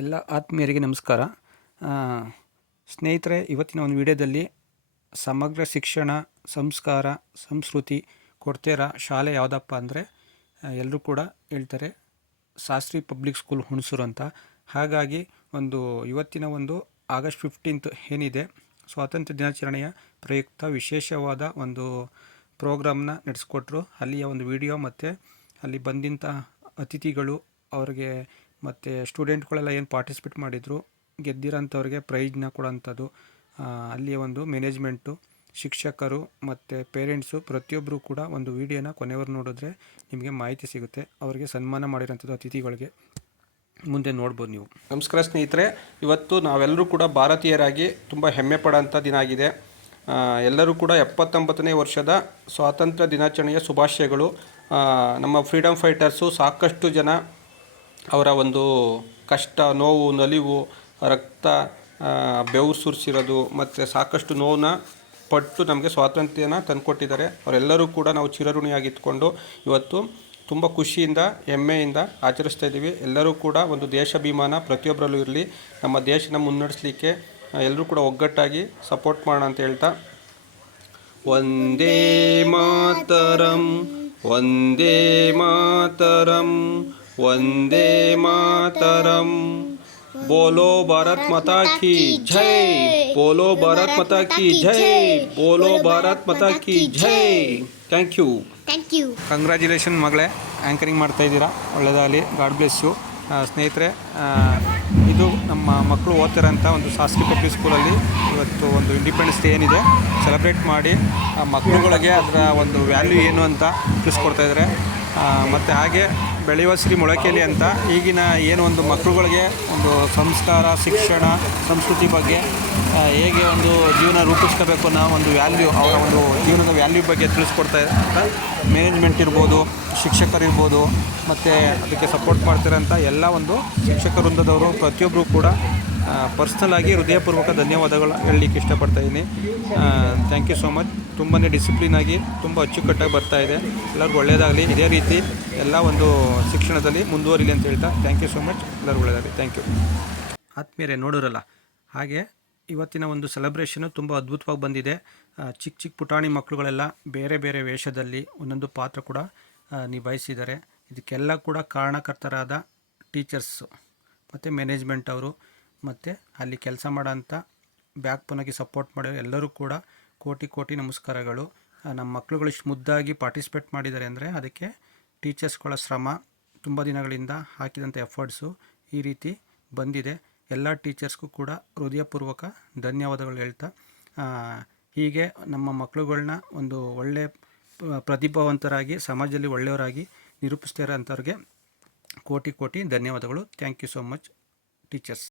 ಎಲ್ಲ ಆತ್ಮೀಯರಿಗೆ ನಮಸ್ಕಾರ. ಸ್ನೇಹಿತರೆ, ಇವತ್ತಿನ ಒಂದು ವಿಡಿಯೋದಲ್ಲಿ ಸಮಗ್ರ ಶಿಕ್ಷಣ, ಸಂಸ್ಕಾರ, ಸಂಸ್ಕೃತಿ ಕೊಡ್ತಿರೋ ಶಾಲೆ ಯಾವುದಪ್ಪ ಅಂದರೆ ಎಲ್ಲರೂ ಕೂಡ ಹೇಳ್ತಾರೆ, ಶಾಸ್ತ್ರಿ ಪಬ್ಲಿಕ್ ಸ್ಕೂಲ್ ಹುಣಸೂರು ಅಂತ. ಹಾಗಾಗಿ ಒಂದು ಇವತ್ತಿನ ಒಂದು ಆಗಸ್ಟ್ ಫಿಫ್ಟೀನ್ತ್ ಏನಿದೆ, ಸ್ವಾತಂತ್ರ್ಯ ದಿನಾಚರಣೆಯ ಪ್ರಯುಕ್ತ ವಿಶೇಷವಾದ ಒಂದು ಪ್ರೋಗ್ರಾಮ್ನ ನಡೆಸ್ಕೊಟ್ರು. ಅಲ್ಲಿಯ ಒಂದು ವಿಡಿಯೋ ಮತ್ತು ಅಲ್ಲಿ ಬಂದಿಂಥ ಅತಿಥಿಗಳು ಅವ್ರಿಗೆ ಮತ್ತು ಸ್ಟೂಡೆಂಟ್ಗಳೆಲ್ಲ ಏನು ಪಾರ್ಟಿಸಿಪೇಟ್ ಮಾಡಿದರು, ಗೆದ್ದಿರೋಂಥವ್ರಿಗೆ ಪ್ರೈಜ್ನ ಕೊಡೋಂಥದ್ದು ಅಲ್ಲಿ ಒಂದು ಮ್ಯಾನೇಜ್ಮೆಂಟು, ಶಿಕ್ಷಕರು ಮತ್ತು ಪೇರೆಂಟ್ಸು ಪ್ರತಿಯೊಬ್ಬರು ಕೂಡ ಒಂದು ವಿಡಿಯೋನ ಕೊನೆಯವರು ನೋಡಿದ್ರೆ ನಿಮಗೆ ಮಾಹಿತಿ ಸಿಗುತ್ತೆ. ಅವರಿಗೆ ಸನ್ಮಾನ ಮಾಡಿರೋಂಥದ್ದು ಅತಿಥಿಗಳಿಗೆ ಮುಂದೆ ನೋಡ್ಬೋದು ನೀವು. ನಮಸ್ಕಾರ ಸ್ನೇಹಿತರೆ, ಇವತ್ತು ನಾವೆಲ್ಲರೂ ಕೂಡ ಭಾರತೀಯರಾಗಿ ತುಂಬ ಹೆಮ್ಮೆ ಪಡೋಂಥ ದಿನ ಆಗಿದೆ. ಎಲ್ಲರೂ ಕೂಡ ಎಪ್ಪತ್ತೊಂಬತ್ತನೇ ವರ್ಷದ ಸ್ವಾತಂತ್ರ್ಯ ದಿನಾಚರಣೆಯ ಶುಭಾಶಯಗಳು. ನಮ್ಮ ಫ್ರೀಡಮ್ ಫೈಟರ್ಸು ಸಾಕಷ್ಟು ಜನ ಅವರ ಒಂದು ಕಷ್ಟ, ನೋವು, ನಲಿವು, ರಕ್ತ ಬೆವು ಬೆವರು ಸುರಿಸಿರೋದು, ಮತ್ತು ಸಾಕಷ್ಟು ನೋವನ್ನ ಪಟ್ಟು ನಮಗೆ ಸ್ವಾತಂತ್ರ್ಯನ ತಂದುಕೊಟ್ಟಿದ್ದಾರೆ. ಅವರೆಲ್ಲರೂ ಕೂಡ ನಾವು ಚಿರಋಣಿಯಾಗಿತ್ಕೊಂಡು ಇವತ್ತು ತುಂಬ ಖುಷಿಯಿಂದ, ಹೆಮ್ಮೆಯಿಂದ ಆಚರಿಸ್ತಾ ಇದ್ದೀವಿ. ಎಲ್ಲರೂ ಕೂಡ ಒಂದು ದೇಶಾಭಿಮಾನ ಪ್ರತಿಯೊಬ್ಬರಲ್ಲೂ ಇರಲಿ, ನಮ್ಮ ದೇಶನ ಮುನ್ನಡೆಸಲಿಕ್ಕೆ ಎಲ್ಲರೂ ಕೂಡ ಒಗ್ಗಟ್ಟಾಗಿ ಸಪೋರ್ಟ್ ಮಾಡೋಣ ಅಂತ ಹೇಳ್ತಾ ಒಂದೇ ಮಾತರಂ ಒಂದೇ ಮಾತರಂ. ವಂದೇ ಮಾತರಂ. ಬೋಲೋ ಭಾರತ್ ಮಾತಾ ಕಿ ಜೈ. ಬೋಲೋ ಭಾರತ್ ಮಾತಾ ಕಿ ಜೈ. ಬೋಲೋ ಭಾರತ್ ಮಾತಾ ಕಿ ಜೈ. Thank you thank you congratulation ಮಗಳೇ. ಆ್ಯಂಕರಿಂಗ್ ಮಾಡ್ತಾ ಇದ್ದೀರಾ? ಒಳ್ಳೆಯದಾಗಲಿ ಗಾಡ್ ಬ್ಲೆಸ್ ಯು ಸ್ನೇಹಿತರೆ ಇದು ನಮ್ಮ ಮಕ್ಕಳು ಓದ್ತಿರೋಂಥ ಒಂದು ಶಾಸಕಿ ಪಬ್ಲಿಕ್ ಸ್ಕೂಲಲ್ಲಿ ಇವತ್ತು ಒಂದು ಇಂಡಿಪೆಂಡೆನ್ಸ್ ಡೇ ಏನಿದೆ ಸೆಲೆಬ್ರೇಟ್ ಮಾಡಿ ಆ ಮಕ್ಕಳುಗಳಿಗೆ ಅದರ ಒಂದು ವ್ಯಾಲ್ಯೂ ಏನು ಅಂತ ತಿಳಿಸ್ಕೊಡ್ತಾ ಇದ್ದಾರೆ. ಮತ್ತು ಹಾಗೆ ಬೆಳೆಯುವ ಶ್ರೀ ಮೊಳಕೆಯಲ್ಲಿ ಅಂತ ಈಗಿನ ಏನು ಒಂದು ಮಕ್ಕಳುಗಳಿಗೆ ಒಂದು ಸಂಸ್ಕಾರ, ಶಿಕ್ಷಣ, ಸಂಸ್ಕೃತಿ ಬಗ್ಗೆ ಹೇಗೆ ಒಂದು ಜೀವನ ರೂಪಿಸ್ಕೋಬೇಕು ಅನ್ನೋ ಒಂದು ವ್ಯಾಲ್ಯೂ ಅವರ ಒಂದು ಜೀವನದ ವ್ಯಾಲ್ಯೂ ಬಗ್ಗೆ ತಿಳಿಸ್ಕೊಡ್ತಾ ಮ್ಯಾನೇಜ್ಮೆಂಟ್ ಇರ್ಬೋದು, ಶಿಕ್ಷಕರಿರ್ಬೋದು, ಮತ್ತು ಅದಕ್ಕೆ ಸಪೋರ್ಟ್ ಮಾಡ್ತಿರೋಂಥ ಎಲ್ಲ ಒಂದು ಶಿಕ್ಷಕ ವೃಂದದವರು ಪ್ರತಿಯೊಬ್ಬರು ಕೂಡ ಪರ್ಸ್ನಲ್ ಆಗಿ ಹೃದಯಪೂರ್ವಕ ಧನ್ಯವಾದಗಳು ಹೇಳಲಿಕ್ಕೆ ಇಷ್ಟಪಡ್ತಾ ಇದ್ದೀನಿ. ಥ್ಯಾಂಕ್ ಯು ಸೋ ಮಚ್ ತುಂಬಾ ಡಿಸಿಪ್ಲಿನ್ ಆಗಿ, ತುಂಬ ಅಚ್ಚುಕಟ್ಟಾಗಿ ಬರ್ತಾ ಇದೆ. ಎಲ್ಲರಿಗೂ ಒಳ್ಳೆಯದಾಗಲಿ ಇದೇ ರೀತಿ ಎಲ್ಲ ಒಂದು ಶಿಕ್ಷಣದಲ್ಲಿ ಮುಂದುವರಿಲಿ ಅಂತ ಹೇಳ್ತಾ ಥ್ಯಾಂಕ್ ಯು ಸೋ ಮಚ್ ಎಲ್ಲರಿಗೂ ಒಳ್ಳೆಯದಾಗಲಿ ಥ್ಯಾಂಕ್ ಯು ಆತ್ಮೀಯರೇ, ನೋಡಿರಲ್ಲ, ಹಾಗೆ ಇವತ್ತಿನ ಒಂದು ಸೆಲೆಬ್ರೇಷನು ತುಂಬ ಅದ್ಭುತವಾಗಿ ಬಂದಿದೆ. ಚಿಕ್ಕ ಚಿಕ್ಕ ಪುಟಾಣಿ ಮಕ್ಕಳುಗಳೆಲ್ಲ ಬೇರೆ ಬೇರೆ ವೇಷದಲ್ಲಿ ಒಂದೊಂದು ಪಾತ್ರ ಕೂಡ ನಿಭಾಯಿಸಿದ್ದಾರೆ. ಇದಕ್ಕೆಲ್ಲ ಕೂಡ ಕಾರಣಕರ್ತರಾದ ಟೀಚರ್ಸು ಮತ್ತು ಮ್ಯಾನೇಜ್ಮೆಂಟ್ ಅವರು ಮತ್ತು ಅಲ್ಲಿ ಕೆಲಸ ಮಾಡೋಂಥ ಬ್ಯಾಕ್ ಪುನಾಗಿ ಸಪೋರ್ಟ್ ಮಾಡೋ ಎಲ್ಲರೂ ಕೂಡ ಕೋಟಿ ಕೋಟಿ ನಮಸ್ಕಾರಗಳು. ನಮ್ಮ ಮಕ್ಕಳುಗಳು ಇಷ್ಟು ಮುದ್ದಾಗಿ ಪಾರ್ಟಿಸಿಪೇಟ್ ಮಾಡಿದ್ದಾರೆ ಅಂದರೆ ಅದಕ್ಕೆ ಟೀಚರ್ಸ್ಗಳ ಶ್ರಮ ತುಂಬ ದಿನಗಳಿಂದ ಹಾಕಿದಂಥ ಎಫರ್ಟ್ಸು ಈ ರೀತಿ ಬಂದಿದೆ. ಎಲ್ಲ ಟೀಚರ್ಸ್ಗೂ ಕೂಡ ಹೃದಯಪೂರ್ವಕ ಧನ್ಯವಾದಗಳು ಹೇಳ್ತಾ ಹೀಗೆ ನಮ್ಮ ಮಕ್ಕಳುಗಳನ್ನ ಒಂದು ಒಳ್ಳೆ ಪ- ಪ್ರತಿಭಾವಂತರಾಗಿ, ಸಮಾಜದಲ್ಲಿ ಒಳ್ಳೆಯವರಾಗಿ ನಿರೂಪಿಸ್ತಾ ಇರೋಂಥವ್ರಿಗೆ ಕೋಟಿ ಕೋಟಿ ಧನ್ಯವಾದಗಳು. Thank you so much teachers